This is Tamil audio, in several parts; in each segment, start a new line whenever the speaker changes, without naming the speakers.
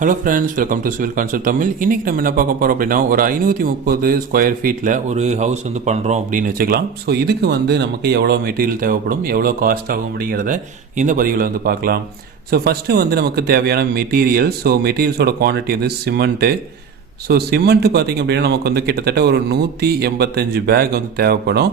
Hello friends welcome to civil concept Tamil இன்றைக்கி நம்ம என்ன பார்க்க போகிறோம் அப்படின்னா ஒரு ஐநூற்றி முப்பது ஸ்கொயர் ஃபீட்டில் ஒரு ஹவுஸ் வந்து பண்ணுறோம் அப்படின்னு வச்சுக்கலாம். ஸோ இதுக்கு வந்து நமக்கு எவ்வளோ மெட்டீரியல் தேவைப்படும் எவ்வளோ காஸ்ட் ஆகும் அப்படிங்கிறத இந்த பதிவில் வந்து பார்க்கலாம். ஸோ ஃபஸ்ட்டு வந்து நமக்கு தேவையான மெட்டீரியல் ஸோ மெட்டீரியல்ஸோட குவான்டிட்டி வந்து சிமெண்ட்டு ஸோ சிமெண்ட்டு பார்த்திங்க அப்படின்னா நமக்கு வந்து கிட்டத்தட்ட ஒரு நூற்றி எண்பத்தஞ்சு பேக் வந்து தேவைப்படும்.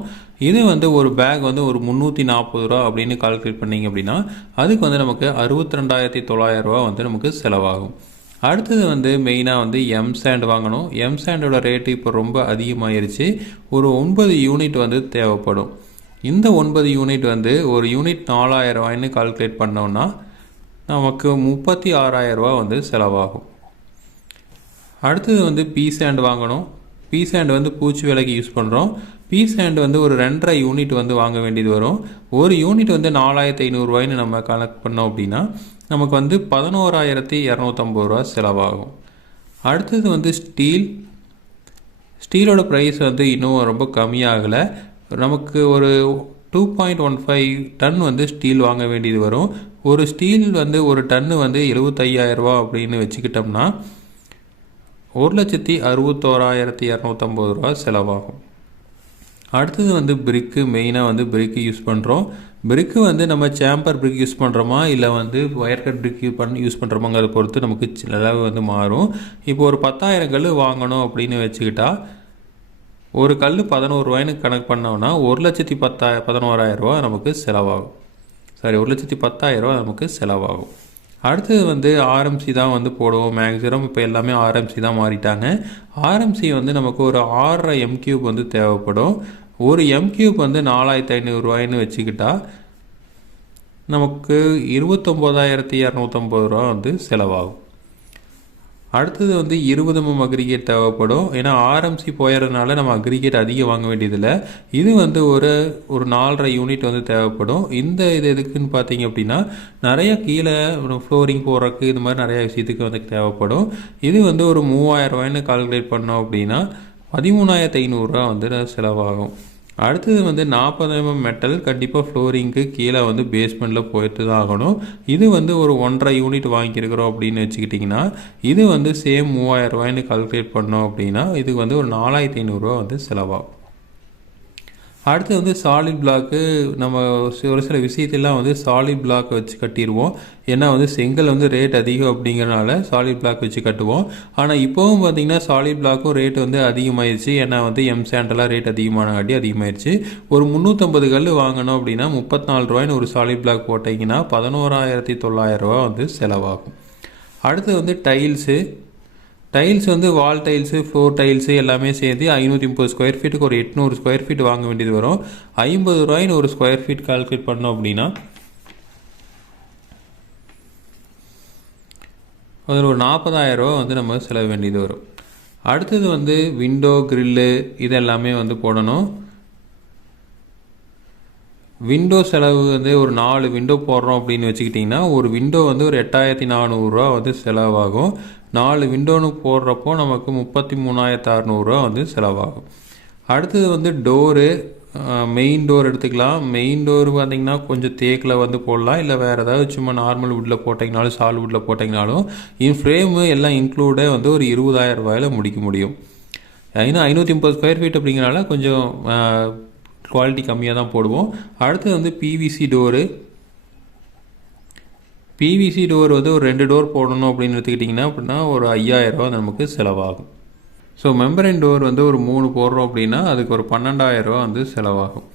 இது வந்து ஒரு பேக் வந்து ஒரு முந்நூற்றி நாற்பது ரூபா அப்படின்னு கால்குலேட் பண்ணிங்க அப்படின்னா அதுக்கு வந்து நமக்கு அறுபத்தி ரெண்டாயிரத்தி தொள்ளாயிரம் ரூபா வந்து நமக்கு செலவாகும். அடுத்தது வந்து மெயினாக வந்து எம் சாண்ட் வாங்கணும். எம் சாண்டோட ரேட்டு இப்போ ரொம்ப அதிகமாயிருச்சு. ஒரு ஒன்பது யூனிட் வந்து தேவைப்படும். இந்த ஒன்பது யூனிட் வந்து ஒரு யூனிட் நாலாயிரம் ரூபாய்னு கால்குலேட் பண்ணோம்னா நமக்கு முப்பத்தி ஆறாயிரம் ரூபா வந்து செலவாகும். அடுத்தது வந்து பீ சாண்ட் வாங்கணும். பீ சாண்ட் வந்து பூச்சி விலைக்கு யூஸ் பண்ணுறோம் பீ சாண்ட் வந்து ஒரு ரெண்டரை யூனிட் வந்து வாங்க வேண்டியது வரும். ஒரு யூனிட் வந்து நாலாயிரத்தி ஐநூறுரூவாய்னு நம்ம கணக்கு பண்ணோம் அப்படின்னா நமக்கு வந்து பதினோராயிரத்தி இரநூத்தம்பது ரூபா செலவாகும். அடுத்தது வந்து ஸ்டீல். ஸ்டீலோட ப்ரைஸ் வந்து இன்னும் ரொம்ப கம்மியாகலை. நமக்கு ஒரு two point one five ton வந்து ஸ்டீல் வாங்க வேண்டியது வரும். ஒரு ஸ்டீல் வந்து ஒரு டன்னு வந்து எழுபத்தையாயிரரூபா அப்படின்னு வச்சுக்கிட்டோம்னா ஒரு லட்சத்தி அறுபத்தோராயிரத்தி இரநூத்தம்பது ரூபா செலவாகும். அடுத்தது வந்து பிரிக்கு மெயினாக வந்து பிரிக்கு யூஸ் பண்ணுறோம் பிரிக்கு வந்து நம்ம சேம்பர் பிரிக் யூஸ் பண்ணுறோமா இல்லை வந்து ஒயர் கட் பிரிக் பண்ணி யூஸ் பண்ணுறோமாங்கிறத பொறுத்து நமக்கு அளவு வந்து மாறும். இப்போ ஒரு பத்தாயிரம் கல் வாங்கணும் அப்படின்னு வச்சுக்கிட்டா ஒரு கல் பதினோருவாயின்னு கணக்கு பண்ணோம்னா ஒரு லட்சத்தி பத்தா பதினோராயிரரூவா நமக்கு செலவாகும். சாரி ஒரு லட்சத்தி பத்தாயிரரூவா நமக்கு செலவாகும். அடுத்தது வந்து ஆர்எம்சி தான் வந்து போடுவோம் மேக்ஸிமம் இப்போ எல்லாமே ஆர்எம்சி தான் மாறிட்டாங்க. ஆர்எம்சி வந்து நமக்கு ஒரு ஆறரை எம் கியூப் வந்து தேவைப்படும். ஒரு எம் கியூப் வந்து நாலாயிரத்து ஐநூறுரூவாயின்னு வச்சுக்கிட்டா நமக்கு இருபத்தொம்போதாயிரத்தி இரநூத்தம்பது ரூபா வந்து செலவாகும். அடுத்தது வந்து இருபது எம்எம் அக்ரிகேட் தேவைப்படும். ஏன்னா ஆர்எம்சி போயிடுறதுனால நம்ம அக்ரிகேட் அதிகம் வாங்க வேண்டியதில்லை. இது வந்து ஒரு ஒரு நாலரை யூனிட் வந்து தேவைப்படும். இந்த இது எதுக்குன்னு பார்த்தீங்க அப்படின்னா நிறைய கீழே ஃப்ளோரிங் போடுறதுக்கு இது மாதிரி நிறைய விஷயத்துக்கு வந்து தேவைப்படும். இது வந்து ஒரு மூவாயிரம் ரூபாய்னு கால்குலேட் பண்ணோம் அப்படின்னா பதிமூணாயிரத்து ஐநூறுரூவா வந்து செலவாகும். அடுத்தது வந்து நாற்பது mm எம்எம் மெட்டல் கண்டிப்பாக ஃப்ளோரிங்க்கு கீழே வந்து பேஸ்மெண்ட்டில் போயிட்டு தான் ஆகணும் இது வந்து ஒரு ஒன்றரை யூனிட் வாங்கியிருக்கிறோம் அப்படின்னு வச்சுக்கிட்டிங்கன்னா இது வந்து சேம் மூவாயிரம் ரூபாய்னு கால்குலேட் பண்ணோம் அப்படின்னா இதுக்கு வந்து ஒரு நாலாயிரத்தி ஐநூறுரூவா வந்து செலவாகும். அடுத்து வந்து சாலிட் பிளாக்கு நம்ம ஒரு சில விஷயத்தெல்லாம் வந்து சாலிட் பிளாக் வச்சு கட்டிடுவோம் ஏன்னா வந்து செங்கல் வந்து ரேட் அதிகம் அப்படிங்கிறனால சாலிட் பிளாக் வச்சு கட்டுவோம். ஆனால் இப்போவும் பார்த்தீங்கன்னா சாலிட் பிளாக்கும் ரேட் வந்து அதிகமாயிருச்சு. ஏன்னா வந்து எம் சாண்டெல்லாம் ரேட் அதிகமானங்காட்டி அதிகமாயிருச்சு. ஒரு முந்நூற்றம்பது கல் வாங்கணும் அப்படின்னா முப்பத்தி நாலு ரூபாய்னு ஒரு சாலிட் பிளாக் போட்டிங்கன்னா பதினோராயிரத்தி தொள்ளாயிரம் ரூபா வந்து செலவாகும். அடுத்து வந்து டைல்ஸு டைல்ஸ் வந்து வால் டைல்ஸு ஃப்ளோர் டைல்ஸு எல்லாமே சேர்த்து ஐநூற்றி முப்பது ஸ்கொயர் ஃபீட்டுக்கு ஒரு எட்நூறு ஸ்கொயர் ஃபீட் வாங்க வேண்டியது வரும். ஐம்பது ரூபாயின்னு ஒரு ஸ்கொயர் ஃபீட் கால்குலேட் பண்ணோம் அப்படின்னா அதில் ஒரு நாற்பதாயிரம் ரூபா வந்து நம்ம செலவு வேண்டியது வரும். அடுத்தது வந்து விண்டோ க்ரில்லு இது எல்லாமே வந்து போடணும். விண்டோ செலவு வந்து ஒரு நாலு விண்டோ போடுறோம் அப்படின்னு வச்சுக்கிட்டிங்கன்னா ஒரு விண்டோ வந்து ஒரு எட்டாயிரத்தி நானூறுரூவா வந்து செலவாகும். நாலு விண்டோன்னு போடுறப்போ நமக்கு முப்பத்தி மூணாயிரத்து அறநூறுரூவா வந்து செலவாகும். அடுத்தது வந்து டோரு மெயின் டோர் எடுத்துக்கலாம். மெயின் டோர் பார்த்திங்கன்னா கொஞ்சம் தேக்கில் வந்து போடலாம். இல்லை வேறு ஏதாவது சும்மா நார்மல் வுட்டில் போட்டிங்கனாலும் சால் வுட்டில் போட்டிங்கனாலும் இன் ஃப்ரேமு எல்லாம் இன்க்ளூடே வந்து ஒரு இருபதாயிரம் ரூபாயில் முடிக்க முடியும். ஏன்னா ஐநூற்றி முப்பது ஸ்கொயர் ஃபீட் அப்படிங்கிறனால கொஞ்சம் குவாலிட்டி கம்மியாக தான் போடுவோம். அடுத்தது வந்து பிவிசி டோரு பிவிசி டோர் வந்து ஒரு ரெண்டு டோர் போடணும் அப்படின்னு எடுத்துக்கிட்டிங்கன்னா அப்படின்னா ஒரு ஐயாயிரரூவா நமக்கு செலவாகும். ஸோ மெம்பரின் டோர் வந்து ஒரு மூணு போடுறோம் அப்படின்னா அதுக்கு ஒரு பன்னெண்டாயிரரூவா வந்து செலவாகும்.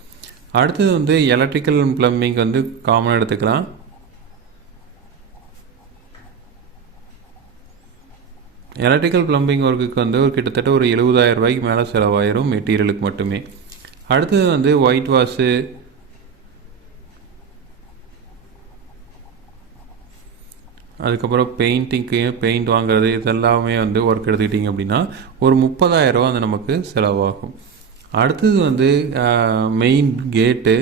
அடுத்தது வந்து எலக்ட்ரிக்கல் ப்ளம்பிங் வந்து காமனாக எடுத்துக்கலாம். எலக்ட்ரிக்கல் ப்ளம்பிங் ஒர்க்குக்கு வந்து ஒரு கிட்டத்தட்ட ஒரு எழுபதாயிரம் ரூபாய்க்கு மேலே செலவாயிரும் மெட்டீரியலுக்கு மட்டுமே. அடுத்தது வந்து ஒயிட் வாஷு அதுக்கப்புறம் பெயிண்டிங்க்கு பெயிண்ட் வாங்குறது இதெல்லாமே வந்து ஒர்க் எடுத்துக்கிட்டிங்க அப்படின்னா ஒரு முப்பதாயிரரூவா வந்து நமக்கு செலவாகும். அடுத்தது வந்து மெயின் கேட்டு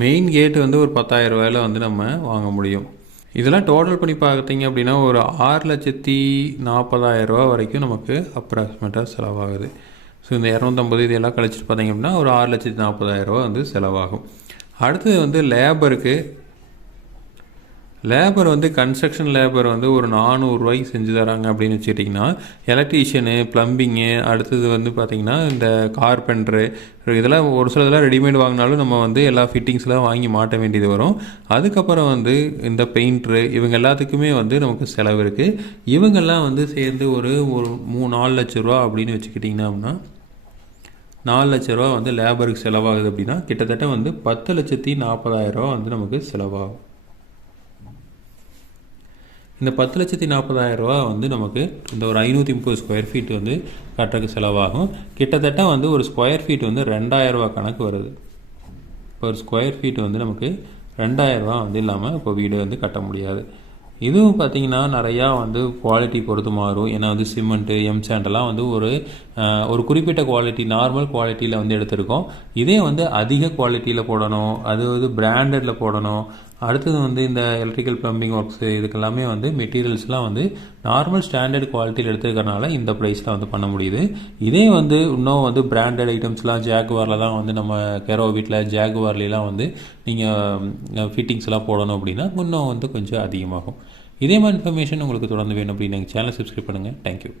மெயின் கேட்டு வந்து ஒரு பத்தாயிரம் ரூபாயில் வந்து நம்ம வாங்க முடியும். இதெல்லாம் டோட்டல் பண்ணி பார்த்தீங்க அப்படின்னா ஒரு ஆறு லட்சத்தி நாற்பதாயிரம் ரூபா வரைக்கும் நமக்கு அப்ராக்சிமேட்டாக செலவாகுது. ஸோ இந்த இரநூத்தம்பது இதெல்லாம் கழிச்சிட்டு பார்த்தீங்க அப்படின்னா ஒரு ஆறு லட்சத்தி நாற்பதாயிரம் ரூபா வந்து செலவாகும். அடுத்தது வந்து லேபருக்கு லேபர் வந்து கன்ஸ்ட்ரக்ஷன் லேபர் வந்து ஒரு நானூறுரூவாய்க்கு செஞ்சு தராங்க அப்படின்னு வச்சுக்கிட்டிங்கன்னா எலக்ட்ரீஷியனு ப்ளம்பிங்கு அடுத்தது வந்து பார்த்திங்கன்னா இந்த கார்பெண்டரு இதெல்லாம் ஒரு சில இதெல்லாம் ரெடிமேட் வாங்கினாலும் நம்ம வந்து எல்லா ஃபிட்டிங்ஸ்லாம் வாங்கி மாட்ட வேண்டியது வரும். அதுக்கப்புறம் வந்து இந்த பெயிண்ட்ரு இவங்க எல்லாத்துக்குமே வந்து நமக்கு செலவு இருக்குது இவங்கெல்லாம் வந்து சேர்ந்து ஒரு ஒரு மூணு நாலு லட்ச ரூபா அப்படின்னு வச்சுக்கிட்டிங்கன்னா அப்படின்னா நாலு லட்ச ரூபா வந்து லேபருக்கு செலவாகுது அப்படின்னா கிட்டத்தட்ட வந்து பத்து லட்சத்தி நாற்பதாயிரம் ரூபா வந்து நமக்கு செலவாகும். இந்த பத்து லட்சத்தி நாற்பதாயிரம் ரூபா வந்து நமக்கு இந்த ஒரு ஐநூற்றி முப்பது ஸ்கொயர் ஃபீட் வந்து கட்டுறதுக்கு செலவாகும். கிட்டத்தட்ட வந்து ஒரு ஸ்கொயர் ஃபீட் வந்து ரெண்டாயிரம் ரூபா கணக்கு வருது. இப்போ ஒரு ஸ்கொயர் ஃபீட் வந்து நமக்கு ரெண்டாயிரரூபா வந்து இல்லாமல் இப்போ வீடு வந்து கட்ட முடியாது. இதுவும் பார்த்தீங்கன்னா நிறையா வந்து குவாலிட்டி பொறுத்து மாறும். ஏன்னா வந்து சிமெண்ட்டு எம் சாண்டெல்லாம் வந்து ஒரு ஒரு குறிப்பிட்ட குவாலிட்டி நார்மல் குவாலிட்டியில் வந்து எடுத்திருக்கோம். இதே வந்து அதிக குவாலிட்டியில் போடணும். அது வந்து பிராண்டடில் போடணும். அடுத்தது வந்து இந்த எலக்ட்ரிக்கல் ப்ளம்பிங் ஒர்க்ஸு இதுக்கெல்லாமே வந்து மெட்டீரியல்ஸ்லாம் வந்து நார்மல் ஸ்டாண்டர்ட் குவாலிட்டியில் எடுத்துருக்கறனால இந்த ப்ரைஸில் வந்து பண்ண முடியுது. இதே வந்து இன்னும் வந்து பிராண்டட் ஐட்டம்ஸ்லாம் ஜாகுவாரில் தான் வந்து நம்ம கெரோ வீட்டில் ஜாகுவார்லாம் வந்து நீங்கள் ஃபிட்டிங்ஸ்லாம் போடணும் அப்படின்னா இன்னும் வந்து கொஞ்சம் அதிகமாகும். இதே மாதிரி இன்ஃபர்மேஷன் உங்களுக்கு தொடர்ந்து வேணும் அப்படின்னு எங்கள் சேனல் சப்ஸ்கிரைப் பண்ணுங்கள் தேங்க்யூ